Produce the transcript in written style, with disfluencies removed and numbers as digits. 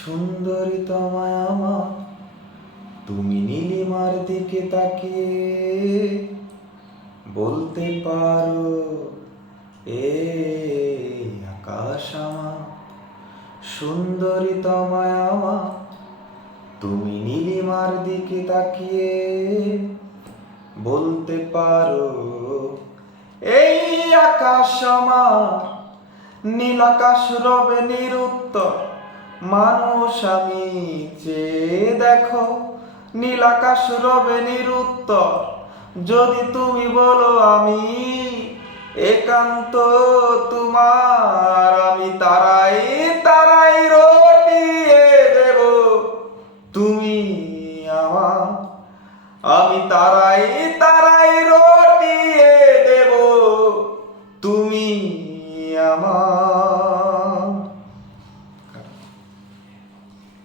সুন্দরী তোমায় আমার, তুমি নীলিমার দিকে তাকিয়ে বলতে পারো, এ আকাশ আমার। সুন্দরী তোমায় আমার, তুমি নীলিমার দিকে তাকিয়ে বলতে পারো, এই আকাশ আমার। নীল আকাশ রবে নিরুত্তর, মানুষ আমি চেয়ে দেখো। নীল আকাশ রবে নিরুত্তর, যদি তুমি বলো আমি একান্ত তোমার। আমি তারাই তারা